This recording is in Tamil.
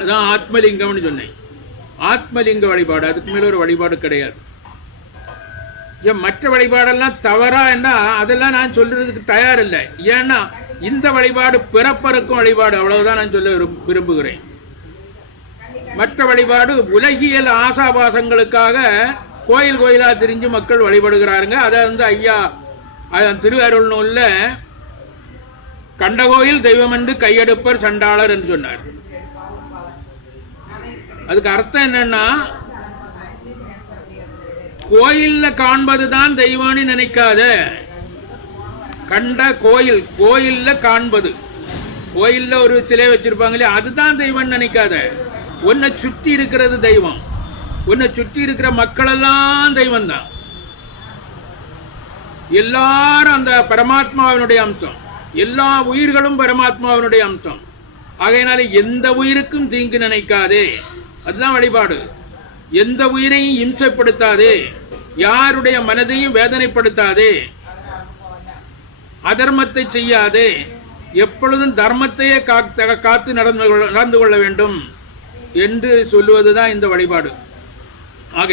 அதான் ஆத்மலிங்கம்னு சொன்னேன். ஆத்மலிங்க வழிபாடு அதுக்கு மேலே ஒரு வழிபாடு கிடையாது. ஏன் மற்ற வழிபாடெல்லாம் தவறா என்ன அதெல்லாம் நான் சொல்றதுக்கு தயார் இல்லை ஏன்னா இந்த வழிபாடு பிறப்பறுக்கும் வழிபாடு அவ்வளவுதான் நான் சொல்ல விரும்புகிறேன். மற்ற வழிபாடு உலகியல் ஆசாபாசங்களுக்காக கோயில் கோயிலா திரிஞ்சு மக்கள் வழிபடுகிறாருங்க. அதை வந்து ஐயா அதன் நூலில் கண்ட கோயில் தெய்வம் என்று கையெடுப்பர் சண்டாளர் என்று சொன்னார். அதுக்கு அர்த்தம் என்னன்னா கோயில்ல காண்பதுதான் தெய்வம்னு நினைக்காத. கண்ட கோயில் கோயில்ல காண்பது. கோயில்ல ஒரு சிலை இல்லையா அதுதான் தெய்வம் நினைக்காத. உன்னை சுற்றி இருக்கிறது தெய்வம். உன்னை சுற்றி இருக்கிற மக்களெல்லாம் தெய்வம் தான் எல்லாரும் அந்த பரமாத்மாவினுடைய அம்சம். எல்லா உயிர்களும் பரமாத்மாவினுடைய அம்சம். ஆகையினால எந்த உயிருக்கும் தீங்கு நினைக்காதே. அதுதான் வழிபாடு. எந்த உயிரையும் இம்சைப்படுத்தாதே. யாருடைய மனதையும் வேதனைப்படுத்தாதே. அதர்மத்தை செய்யாதே. எப்பொழுதும் தர்மத்தையே காத்து காத்து நடந்து கொள்ள நடந்து கொள்ள வேண்டும் என்று சொல்லுவதுதான் இந்த வழிபாடு. ஆக